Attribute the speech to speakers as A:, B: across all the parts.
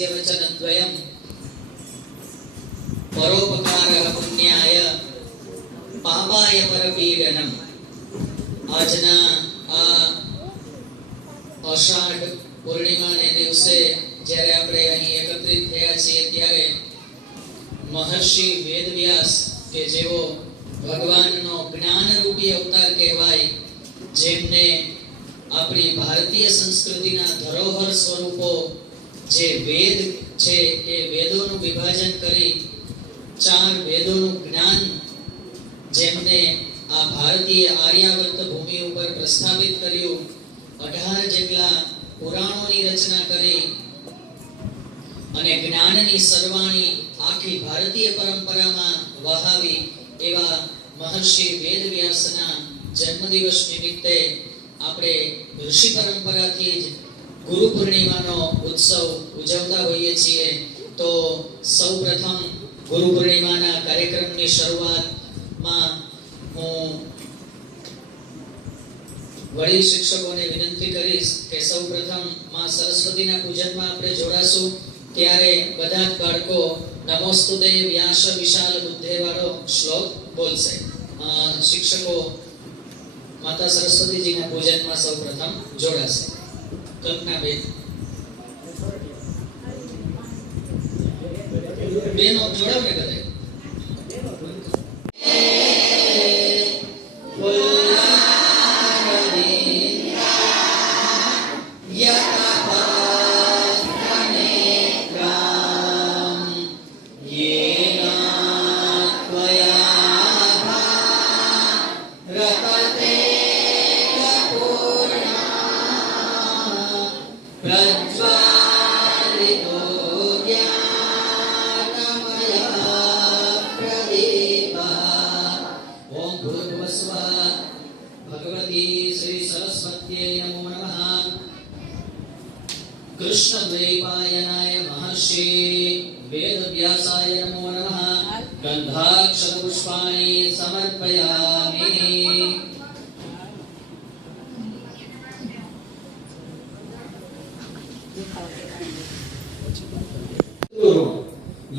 A: वचनद्वयम् પરોપકારઃ પુણ્યાય પાપાય પરપીડનમ આજના આ અષાઢ પૂર્ણિમાને દિવસે જ્યારે આપણે અહીં એકત્રિત થયા છીએ ત્યારે મહર્ષિ વેદવ્યાસ કે જેઓ ભગવાનનો જ્ઞાનરૂપી અવતાર કહેવાય જેમને આપણી ભારતીય સંસ્કૃતિના ધરોહર સ્વરૂપો જે વેદ છે, એ વેદોનું વિભાજન કરી ચાર વેદોનું જ્ઞાન જેમને આ ભારતીય આર્યાવર્ત ભૂમિ ઉપર પ્રસ્થાપિત કર્યું, અઢાર જેટલા પુરાણોની રચના કરી અને જ્ઞાનની સરવાણી આખી ભારતીય પરંપરામાં વહાવી એવા મહર્ષિ વેદવ્યાસના જન્મદિવસ નિમિત્તે આપણે ઋષિ પરંપરાથી જ ગુરુ પૂર્ણિમાનો ઉત્સવ ઉજવતા હોઈએ છીએ, તો સૌપ્રથમ ગુરુ પૂર્ણિમાના કાર્યક્રમની શરૂઆતમાં હું વડીલ શિક્ષકોને વિનંતી કરીશ કે સૌપ્રથમમાં સરસ્વતીના પૂજનમાં આપણે જોડાશું. ત્યારે બધા જ બાળકો નમોસ્તુતે વ્યાસ વિશાલ બુદ્ધે વાળો શ્લોક બોલશે. શિક્ષકો માતા સરસ્વતીજીના પૂજનમાં સૌપ્રથમ જોડાશે. కల్పన వేసి నేను చూడలేదు కదా કૃષ્ણદ્વૈપાયનાય महर्षि वेदव्यासाय नमो नमः। गन्धाक्षपुष्पाणि समर्पयामि।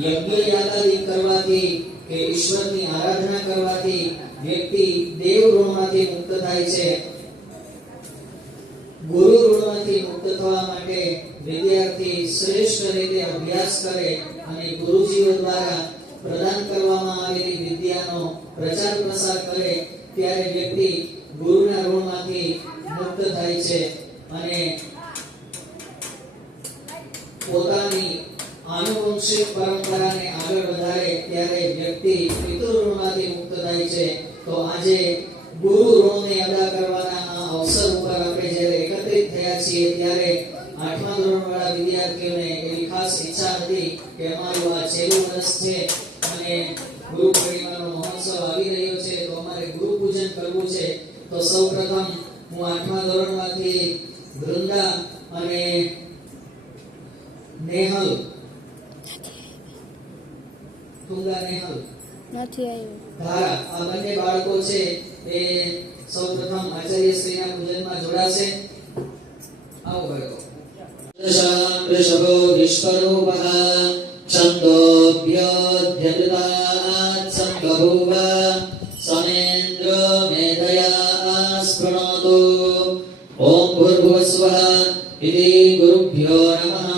A: યજ્ઞ યાગાદી કરવાથી કે ઈશ્વરની આરાધના કરવાથી વ્યક્તિ દેવ ઋણમાંથી મુક્ત થાય છે ગુરુ ઋણમાંથી મુક્ત થવા માટે વિદ્યાર્થી શ્રેષ્ઠ રીતે અભ્યાસ કરે અને ગુરુજીઓ દ્વારા પ્રદાન કરવામાં આવેલી વિદ્યાનો પ્રચાર પ્રસાર કરે, ત્યારે વ્યક્તિ ગુરુના ઋણમાંથી મુક્ત થાય છે અને પોતાની આનુવંશિક પરંપરાને આગળ વધારે ત્યારે વ્યક્તિ પિતૃઋણમાંથી મુક્ત થાય છે. તો આજે ગુરુ ઋણને અદા કરવાના આ અવસર છીએ ત્યારે આઠમા ધોરણવાળા વિદ્યાર્થીઓને એવી ખાસ ઈચ્છા હતી કે અમારું આ છેલ્લું વર્ષ છે અને ગુરુ પૂર્ણિમાનો મહોત્સવ આવી રહ્યો છે તો અમારે ગુરુ પૂજન કરવું છે. તો સૌપ્રથમ હું આઠમા ધોરણમાંથી વૃંદા અને નેહલ. તુંગા નેહલ.
B: નથી આવ્યું.
A: ધારા આ બંને બાળકો છે એ સૌપ્રથમ આચાર્ય શ્રીના પૂજનમાં જોડાશે. वृषभो विश्वरूपः छन्दोऽभ्योऽध्यतात् सङ्गभूव समेन्द्रो मेधया आस्पृणोतु ॐ भूर्भुवस्वः इति गुरुभ्यो नमः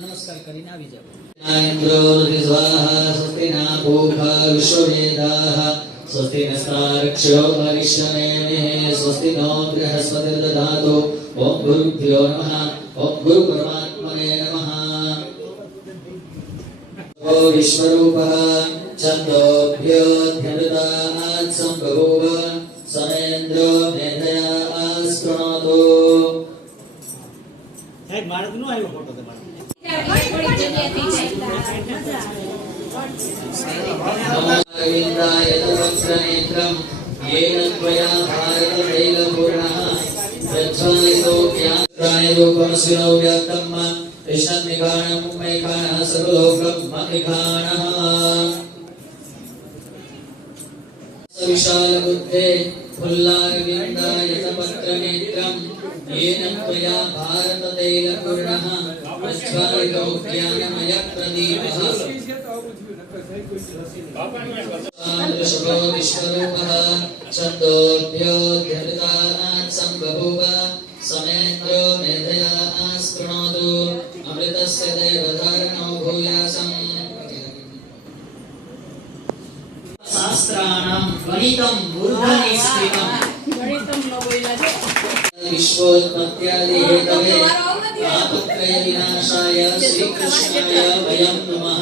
A: नमस्कार કરીને આવી જાઓ નાયન્દ્રો સ્વાહા સતિના ભૂખ વિશ્વવેદાહ स्वस्ति नस्तारक्षो भविष्यमेः स्वस्ति नो बृहस्पतिर्दधातु ॐ गुरुभ्यो नमः ॐ गुरुपरमात्मने नमः ओ विश्वरूपः छन्दोभ्योऽध्यमृतात् सम्बभूव समेन्द्रो मेधया
C: आस्कृणोतु भारत नु आयो फोटो दे
A: गोविन्दाय सहस्रनेत्रं येन त्वया भारतशैलपूर्णः यच्छायतो व्याय रूपमशिरो व्याप्तं मा ईशन् निखाणं मैखाणः सर्वलोकं म निखाणः विशालबुद्धे फुल्लारविन्दायतपत्रनेत्रम् येन त्वया भारततैलपूर्णः प्रज्वालितो ज्ञानमयप्रदीपः दृष्टो विश्वरूपः छन्दोभ्योऽध्यवृतात् सम्बभूव समेन्द्रो मेधया स्पृणोतु अमृतस्य देवधारणो भूयासम् शास्त्राणां गणितं मूर्धनि स्थितम् विश्वोत्पत्त्यादिहेतवे तापत्रयविनाशाय श्रीकृष्णाय वयं नमः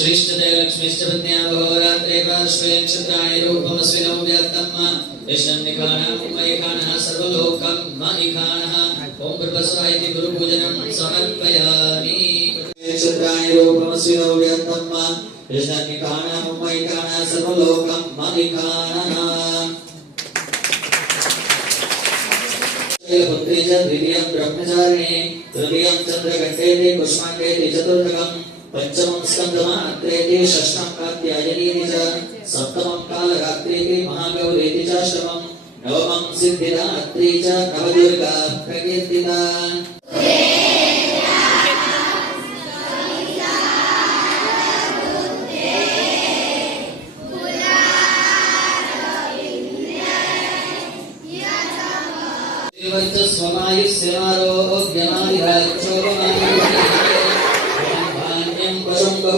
A: श्रेष्ठतैलक्ष्मीश्चपत्न्याभवरात्रैवाश्वेक्षत्रायरूपमस्विनौ व्यात्तम् मा यशम् निखानः उम इखानः सर्वलोकम् म इखानः ॐ प्रपस्वा इति गुरुपूजनं समर्पयामि क्षेत्राय रूपमस्विनौ व्यात्तम् मा यशम् निखानः उम इखानः सर्वलोकम् म इखानः पुत्री च द्वितीयं ब्रह्मचारिणी तृतीयं चन्द्रघण्टेति कुष्माण्डेति चतुर्थकम् पञ्चमं स्कन्दमात्रेति षष्ठं कात्यायनीति च सप्तमं कालरात्रेति महागौरीति चाष्टमं नवमं सिद्धिदात्री च नवदुर्गा प्रकीर्तिता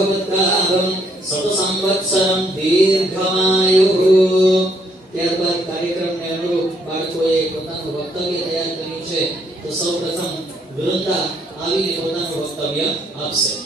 A: ભગવતકાલમ સત સંવત્સરમ દીર્ઘમાયુઃ ત્યારબાદ કાર્યક્રમને અનુરૂપ બાળકોએ પોતાનું વક્તવ્ય તૈયાર કર્યું છે તો સૌ પ્રથમ વૃંદા આવીને પોતાનું વક્તવ્ય આપશે